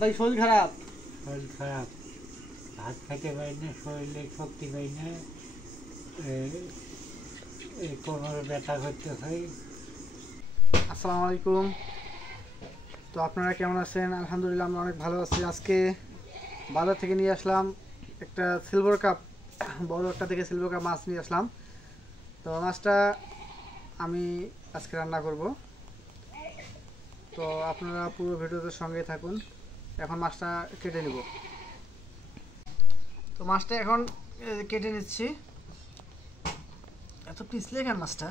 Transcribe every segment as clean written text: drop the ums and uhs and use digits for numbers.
আব্বাই শরীর খারাপ? শরীর খারাপ, ভাত খেতে পারি না, শরীরে শক্তি পাই না, কোমরে ব্যথা করতেছে। আসসালামু আলাইকুম। তো আপনারা কেমন আছেন? আলহামদুলিল্লাহ আমরা অনেক ভালো আছি। আজকে বাজার থেকে নিয়ে আসলাম একটা সিলভার কাপ, বড় একটা থেকে সিলভার কাপ মাছ নিয়ে আসলাম। তো মাছটা আমি আজকে রান্না করব, তো আপনারা পুরো ভিডিওতে সঙ্গে থাকুন। এখন মাছটা কেটে নেব। তো মাছটা এখন কেটে নিচ্ছি। এত পিছলে কেন মাছটা?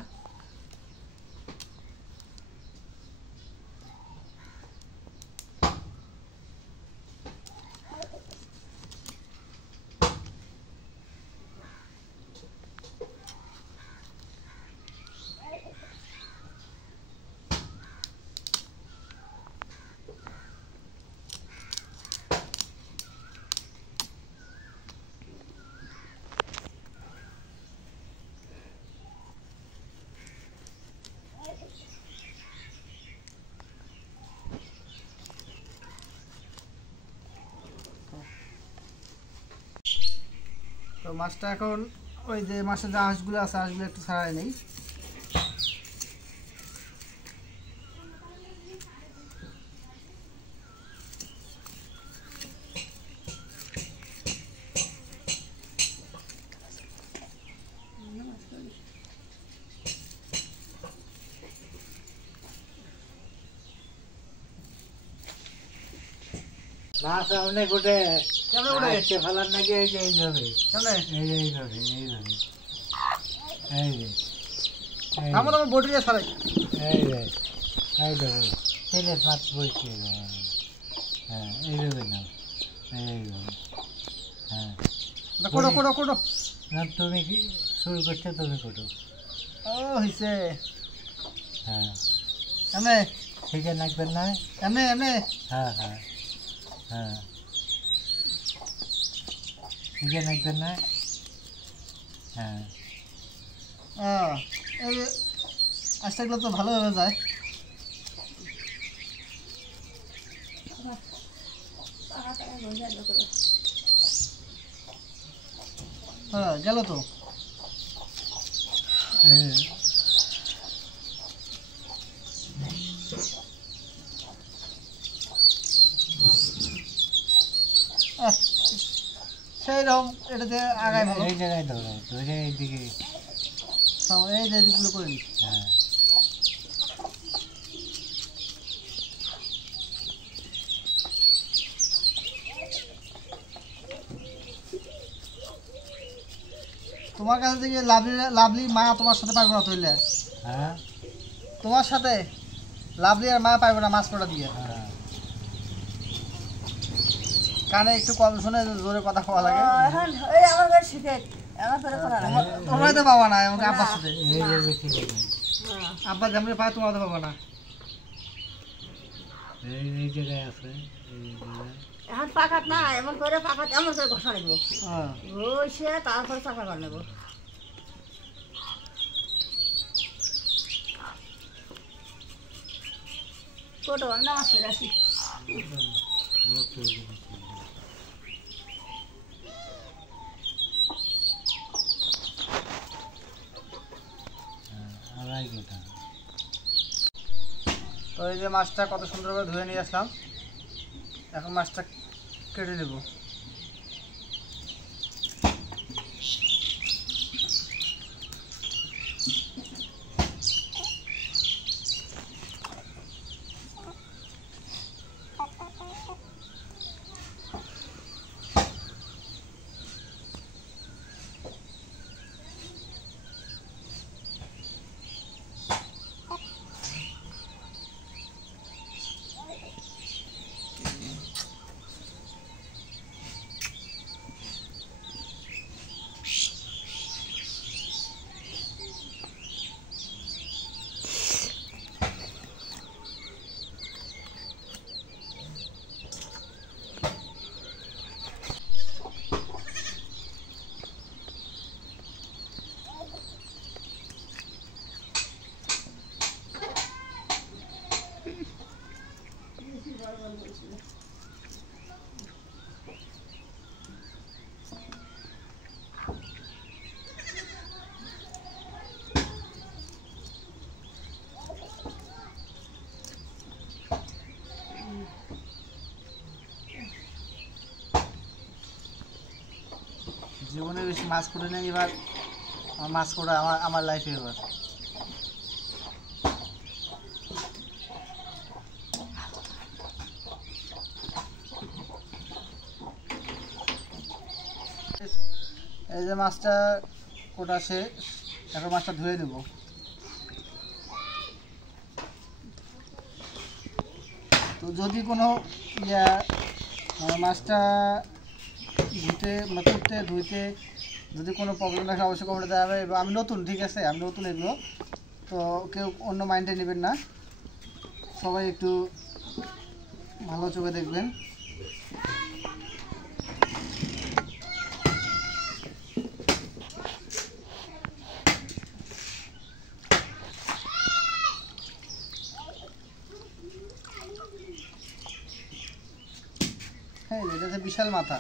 তো মাছটা এখন ওই যে মাছের যে আঁশগুলো আছে, আঁশগুলো একটু ছাড়াই নেই। মাছ অনেক ওঠে, কেমন ওঠে? ফেলার নাকি এই যে এইভাবে, কেমন? এইভাবে এই যে আমার আমার বটি দিয়ে ছাড়াই। এই যে এইভাবে তেলের মাছ বসছে। হ্যাঁ এইভাবে না, এইভাবে। হ্যাঁ কোটো কোটো কোটো। না তুমি কি শুরু করছো? তুমি কোটো। ও হয়েছে। হ্যাঁ এমনি ঠিক আছে, নাকবেন না। এমনি এমনি। হ্যাঁ হ্যাঁ হ্যাঁ ঠিক আছে, নাকবেন না। হ্যাঁ এই যে আঁশটাগুলো তো ভালোভাবে যায়। হ্যাঁ গেল তো। সেই রকম এটাতে আগায় ভালো। এই জায়গায় ধরো, ধরে এইদিকে। এই যে দিকগুলো করে নিই। হ্যাঁ তোমার কাছে থেকে লাভলি লাভলি মা তোমার সাথে পারবো না তৈলে। হ্যাঁ তোমার সাথে লাভলি আর মা পারবো না মাছ কটা দিয়ে। হ্যাঁ কানে একটু কম শুনে জোরে কথা কওয়া লাগে। তোমরাই তো পাবা না আমাকে আব্বার সাথে। এইভাবে ঠিক আছে। আব্বা যেমন পায় তোমরা তো পাবা না। এই জায়গায় আছে, এই জায়গায়। এখন পাকাত না, এমন করে পাকাত এমন করে ঘষা নেবো, হ্যাঁ ঘষে তারপরে চাকা করে নেবো। কোটো নামাজ পড়ে আসি। তো এই যে মাছটা কত সুন্দর করে ধুয়ে নিয়ে আসলাম। এখন মাছটা কেটে নেব। জীবনে বেশি মাছ করে নেই এবার। আমার মাছ করা আমার লাইফে এবার। এই যে মাছটা কোটা শেষ, এখন মাছটা ধুয়ে নেব। তো যদি কোনো মাছটা ধুইতে যদি কোনো প্রবলেম থাকে অবশ্যই কমেন্টে দেওয়া হবে। এবং আমি নতুন, ঠিক আছে, আমি নতুন এগুলো, তো কেউ অন্য মাইন্ডে নেবেন না, সবাই একটু ভালো চোখে দেখবেন। হ্যাঁ, এটা হচ্ছে বিশাল মাথা।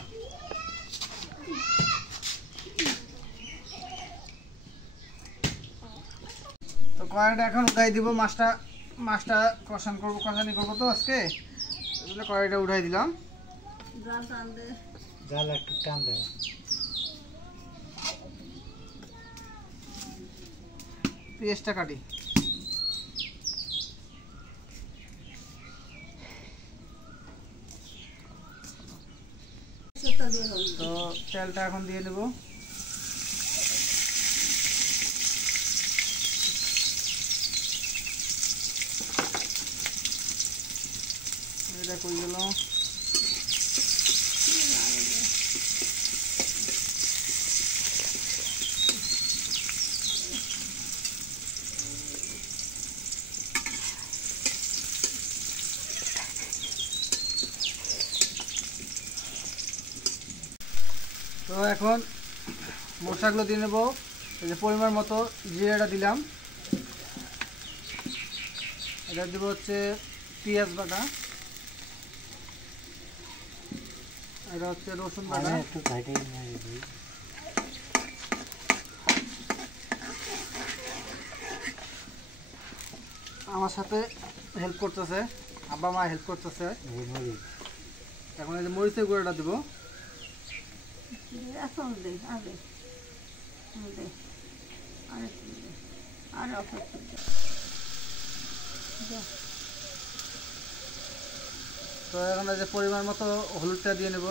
তো কড়াইটা এখন উঠাই দিব। মাছটা কষানি করবো তো আজকে, ওই জন্য কড়াইটা উঠাই দিলাম। জাল টান দে। জাল একটু টান দেবে। পেঁয়াজটা কাটি। সেটা দিয়ে হবে। তো তেলটা এখন দিয়ে নেব। এটা কই গেল? তো এখন মশলাগুলো দিয়ে নেবো। এই যে পরিমাণ মতো জিরাটা দিলাম, এটা দেবো হচ্ছে পেঁয়াজ বাটা, এটা হচ্ছে রসুন বাটা, একটু ঘাটে নিয়ে দিই। আমার সাথে হেল্প করতেছে, আব্বা মা হেল্প করতেছে। এখন এই যে মরিচের গুঁড়োটা দেবো। এখন দে, আগে দে, আরেকটু দে, আর অপেক্ষা দে। তো এখন এই যে পরিমাণ মতো হলুদটা দিয়ে নেব।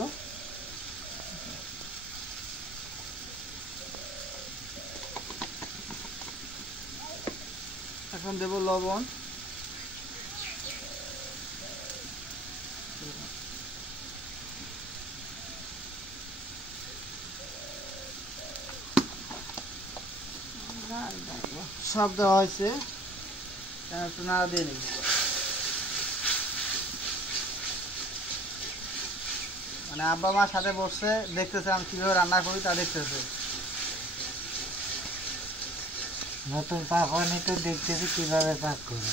এখন দেব লবণ, সব দেওয়া হয়েছে, একটু নাড়া দিয়ে নিই। মানে আব্বা মার সাথে বসছে, দেখতেছে আমি কীভাবে রান্না করি, তা দেখতেছে। নতুন পাক হয়নি তো দেখতেছি কিভাবে পাক করে।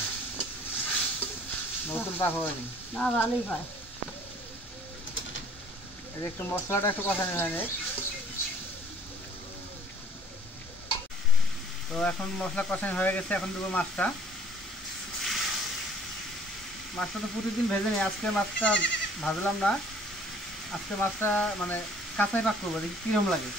নতুন পাক হয়নি, না ভালোই হয়। এই যে একটু মশলাটা একটু কষানো হয়নি। তো এখন মশলা কষানো হয়ে গেছে, এখন দেবো মাছটা। মাছটা তো প্রতিদিন ভেজে নিই, আজকে মাছটা ভাজলাম না। আজকে মাছটা মানে কাঁচাই পাক করবো, দেখি কীরকম লাগে।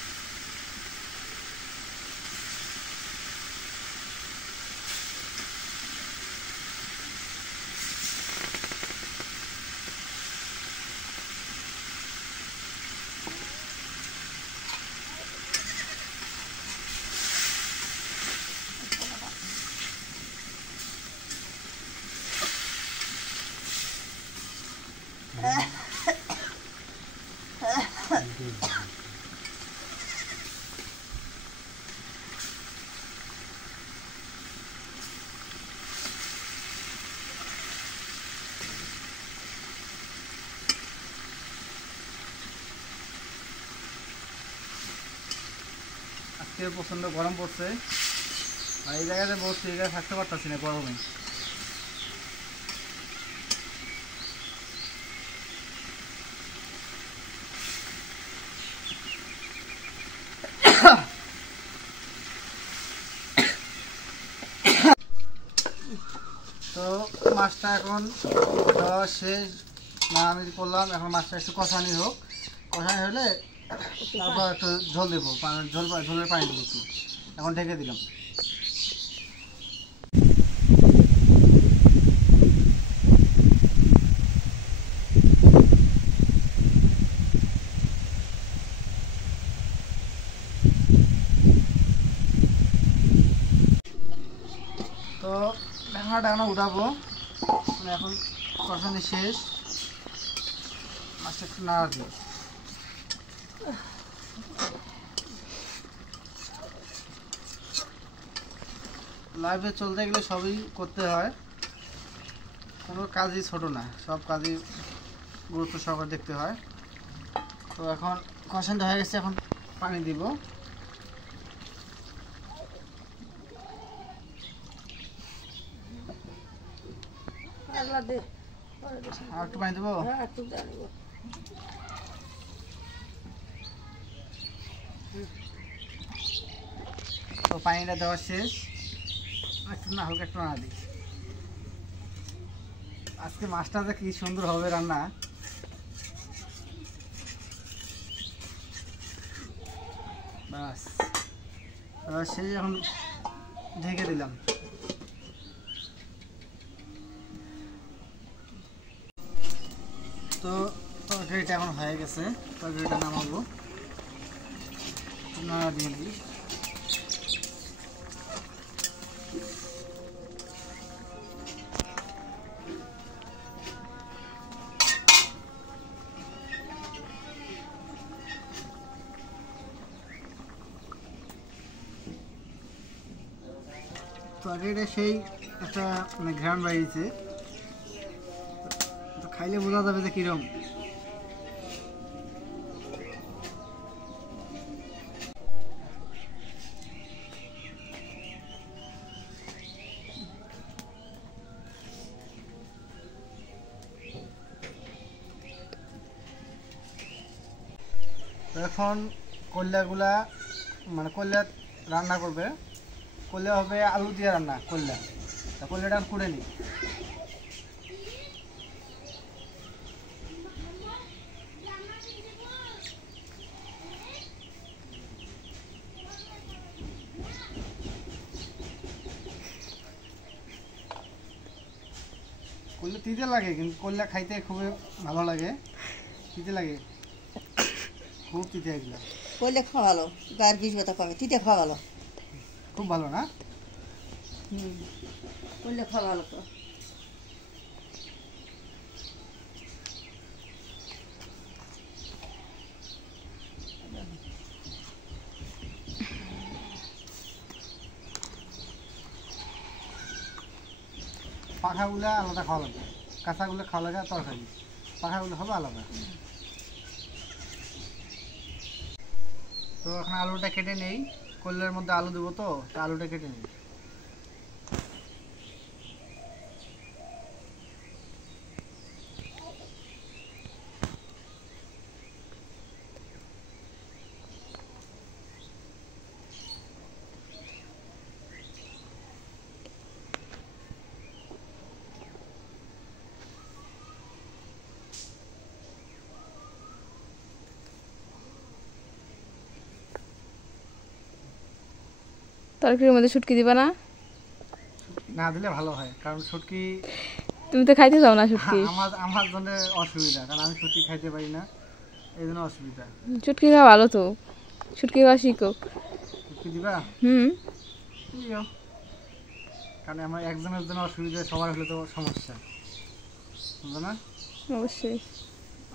আজকে প্রচণ্ড গরম পড়ছে, আর এই জায়গাতে বসছি, এই জায়গায় থাকতে পারতেছি না গরমে। তো মাছটা এখন দেওয়া শেষ, না আমি করলাম। এখন মাছটা একটু কষানি হোক, কষানি হলে তারপর একটু ঝোল দেবো, ঝোলের পানি দেবো একটু। এখন ঢেকে দিলাম। তো ঢাকনা উঠাবো, মানে এখন কষানি শেষ, মাছটা একটু নাড়া দিই। লাইফে চলতে গেলে সবই করতে হয়, কোনো কাজই ছোট না, সব কাজই গুরুত্ব সহকারে দেখতে হয়। তো এখন কষানটা হয়ে গেছে, এখন পানি দিব। আর একটু পানি দেবো। তো পানিটা দেওয়া শেষ, একটু না হালকা একটু নাড়া দিই। আজকে মাছটা যে কি সুন্দর হবে রান্না। বাস সেই এখন ঢেকে দিলাম। তো তরকারিটা এখন হয়ে গেছে, তরকারিটা নামাবো, নাড়া দিয়ে দিই। তরকারিটা সেই একটা মানে ঘ্রাণ বাড়িয়েছে, তো খাইলে বোঝা যাবে যে কিরম। তো এখন কল্যাগুলা মানে কল্যা রান্না করবে, কল্যা হবে আলু দিয়ে রান্না কল্যা। তা কল্যাটা কুড়ে নিই। কল্যা তিতে লাগে, কিন্তু কল্যা খাইতে খুবই ভালো লাগে। তিতে লাগে, খুব তিতে এগুলো। করলে খাওয়া ভালো, গায়ের বিষ ব্যথা কমে, তিতে খাওয়া ভালো। খুব ভালো না? করলে খাওয়া ভালো তো। পাখাগুলো আলাদা খাওয়া লাগে, কাঁচাগুলো খাওয়া লাগে তরকারি, পাখাগুলো হবে আলাদা। তো এখন আলুটা কেটে নেই, কল্যার মধ্যে আলু দেবো, তো আলুটা কেটে নেই। তরকারির মধ্যে শুটকি দিবা না? না দিলে ভালো হয়, কারণ শুটকি তুমি তো খাইতে চাও না শুটকি। আমার জন্য অসুবিধা, কারণ আমি শুটকি খাইতে পারি না, এই জন্য অসুবিধা। শুটকি খাওয়া ভালো তো, শুটকি খাওয়া শিখো। শুটকি দিবা? দিও, কারণ আমার একজনের জন্য অসুবিধা, সবার হলে তো সমস্যা, বুঝলো না? অবশ্যই।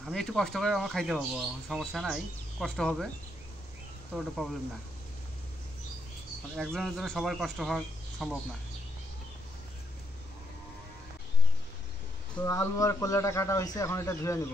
আমি একটু কষ্ট করে আমার খাইতে পাবো, সমস্যা নাই, কষ্ট হবে তো ওটা প্রবলেম না। একজনের জন্য সবার কষ্ট হওয়া সম্ভব না। তো আলু আর কলাটা কাটা হয়েছে, এখন এটা ধুয়ে নেব।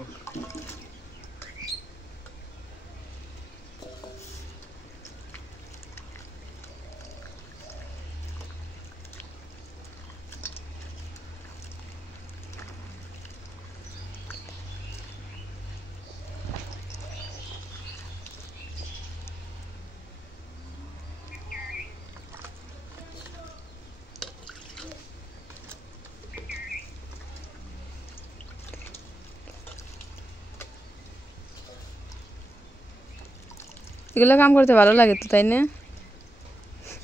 এগুলো কাম করতে ভালো লাগে তো, তাই না?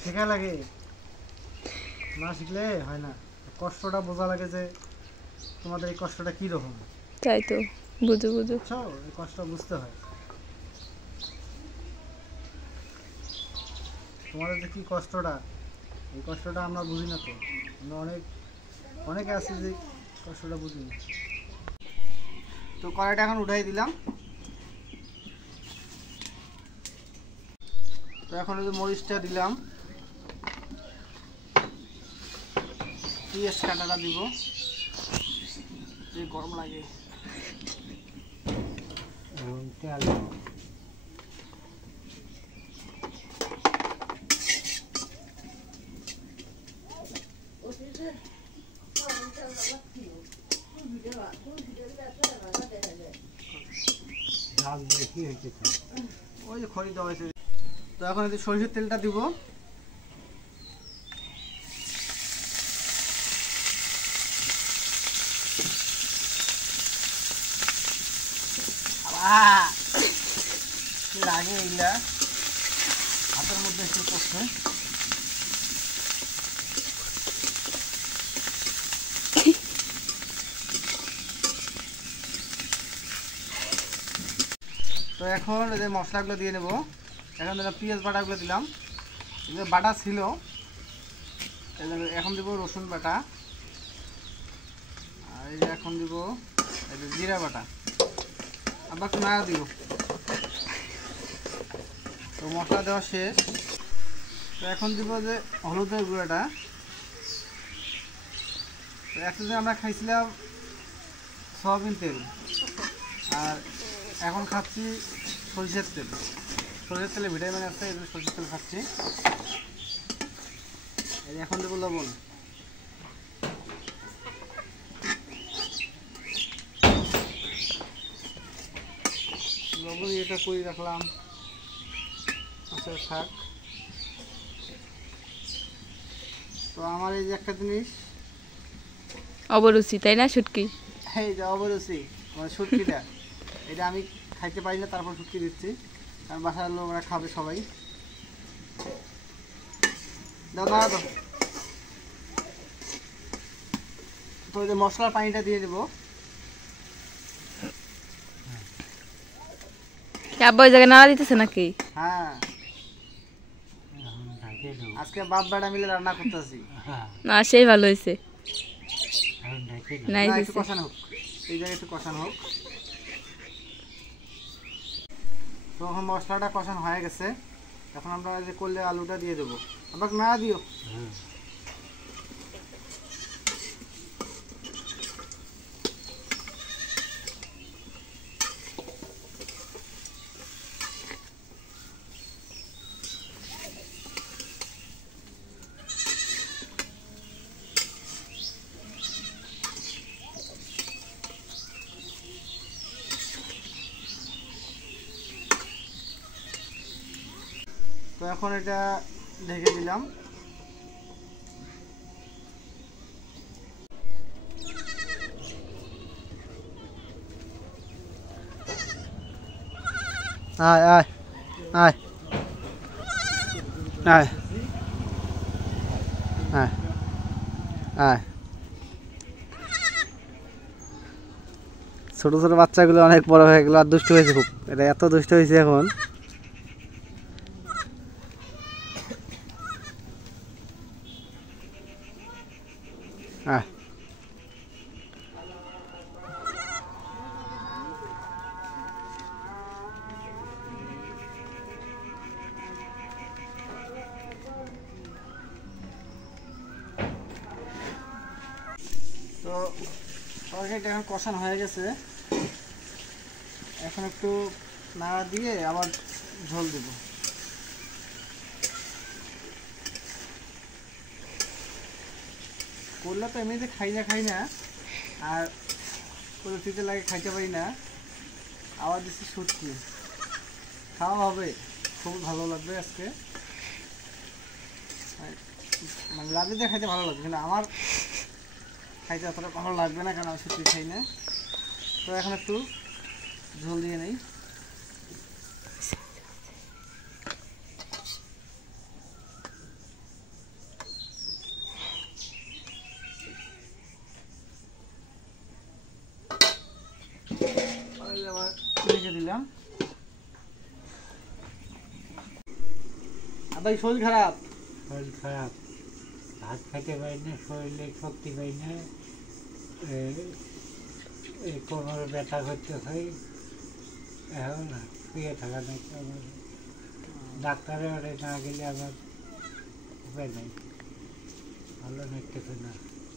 শেখা লাগে, না শিখলে হয় না। কষ্টটা বোঝা লাগে যে তোমাদের এই কষ্টটা কীরকম, তাই তো, বুঝো বুঝো। বুঝছো? এই কষ্ট বুঝতে হয়। তোমাদের যে কী কষ্টটা, এই কষ্টটা আমরা বুঝি না তো। আমরা অনেকে আছে যে কষ্টটা বুঝি না। তো কড়াইটা এখন উঠাই দিলাম। তো এখন ওই যে মরিচটা দিলাম, পেঁয়াজ কাটাটা দিব, যে গরম লাগে। এবং তেল ডাল বেশি হয়েছে তো। ওই যে খড়ি দেওয়া হয়েছে। তো এখন এই যে সরিষার তেলটা দিব। কি লাগে এগুলা, হাতের মধ্যে একটু করছে। তো এখন এই যে মশলাগুলো দিয়ে নেব। এখন পেঁয়াজ বাটাগুলো দিলাম, এই যে বাটা ছিল। এখন দিব রসুন বাটা, আর এই যে এখন দিব এই যে জিরা বাটা, আবার একটু নাড়া দিব। তো মশলা দেওয়া শেষ। তো এখন দিব যে হলুদের গুঁড়াটা। তো একসাথে আমরা খাইছিলাম সয়াবিন তেল, আর এখন খাচ্ছি সরিষার তেল। সরিষার তেলে ভিটামিন আছে, এই জন্য সরিষার তেল খাচ্ছি। এই এখন দেবো লবণ। লবণ এটা করে রাখলাম, আচ্ছা থাক। তো আমার এই যে একটা জিনিস, অবরুচি, তাই না শুটকি? এই যে অবরুচি মানে শুটকিটা, এটা আমি খাইতে পারি না, তারপর শুটকি দিচ্ছি, কারণ বাসার লোকরা খাবে সবাই। দাও দাও দাও। তো এই যে মশলার পানিটা দিয়ে দেবো। আব্বা ওই জায়গায় নাড়া দিতেছে নাকি? হ্যাঁ, এখন ঢাকে দেবো। আজকে বাপ বেটা মিলে রান্না করতেছি। হ্যাঁ, না, সেই ভালো হয়েছে। এখন ঢাকে দেবো। নাই না, একটু হয়েছে। কষানো হোক, এই জায়গায় একটু কষানো হোক। তো এখন মশলাটা কষানো হয়ে গেছে। এখন আমরা যে করলে আলুটা দিয়ে দেবো, আবার না দিও। হ্যাঁ, তো এখন এটা ঢেকে দিলাম। আয় আয় আয় আয় আয় আয়। ছোট ছোট বাচ্চাগুলো অনেক বড় হয়ে গেল, আর দুষ্ট হয়েছে খুব। এটা এত দুষ্ট হয়েছে এখন। আয় তো তরকারিটা এখন কষানো হয়ে গেছে। এখন একটু নাড়া দিয়ে আবার ঝোল দেব। করলা তো এমনিতে খাই না, আর করে দিতে লাগে, খাইতে পারি না। আবার দিচ্ছি শুটকি, খাওয়া হবে, খুব ভালো লাগবে আজকে। মানে লাভিতে খাইতে ভালো লাগবে, কিন্তু আমার খাইতে অতটা ভালো লাগবে না, কারণ আমি শুটকি খাই না। তো এখন একটু ঝোল দিয়ে নেই। রেখে দিলাম। আবার শরীর খারাপ, শরীর খারাপ, ভাত খাইতে পারি না, শরীরে শক্তি পাই না, এই কোমরে ব্যথা করতেছে, এখন শুয়ে থাকা নাই। আমার ডাক্তারের বাড়ি না গেলে আমার উপায় নেই, ভালো লাগতেছে না।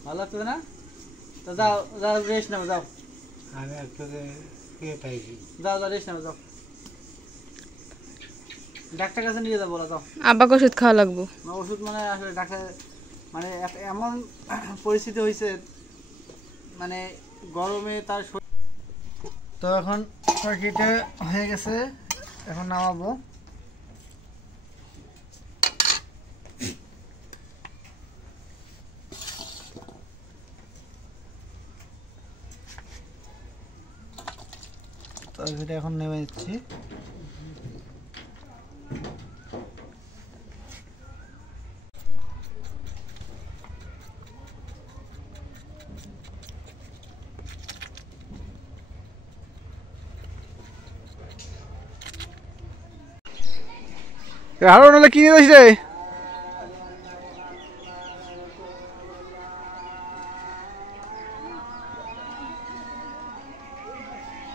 ভালো লাগছে না? তো যাও যাও, রেস্ট নাও, যাও আমি একটু শুয়ে থাকি। যাও যাও, রেস্ট নাও, যাও ডাক্তার কাছে নিয়ে যাবো, যাও। আব্বাকে ওষুধ খাওয়া লাগবো। না, ওষুধ মানে আসলে ডাক্তার মানে এমন পরিস্থিতি হয়েছে, মানে গরমে তার তো এখন তরকারিটা হয়ে গেছে, এখন নামাবো। তরকারিটা এখন নেমে দিচ্ছি। আরো নাহলে কিনে দিস রে।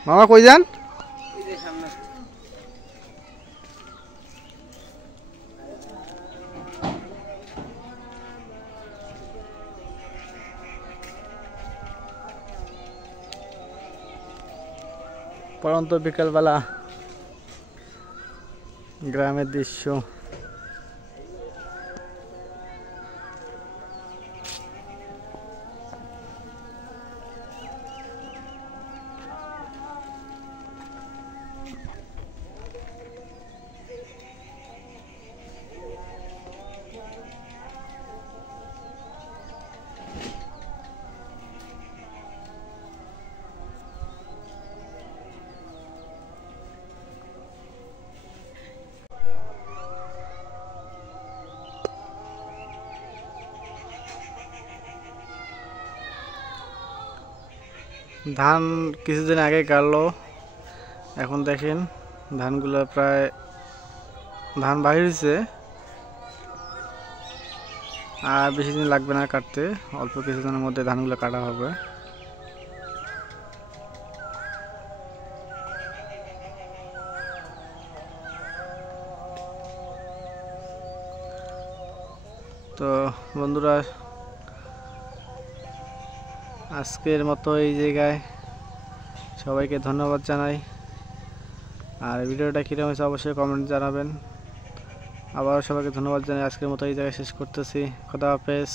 মামা কই যান? পরন্ত বিকালবেলা গ্রামের দৃশ্য। ধান কিছুদিন আগে কাটলো, এখন দেখেন ধানগুলো প্রায় ধান বাহির হয়েছে, আর বেশি দিন লাগবে না কাটতে, অল্প কিছুদিনের মধ্যে ধানগুলো কাটা হবে। তো বন্ধুরা, আজকের মতো এই জায়গায় সবাইকে ধন্যবাদ জানাই, আর ভিডিওটা কীরকম হয়েছে অবশ্যই কমেন্ট জানাবেন। আবারও সবাইকে ধন্যবাদ জানাই, আজকের মতো এই জায়গায় শেষ করতেছি। খোদা হাফেজ।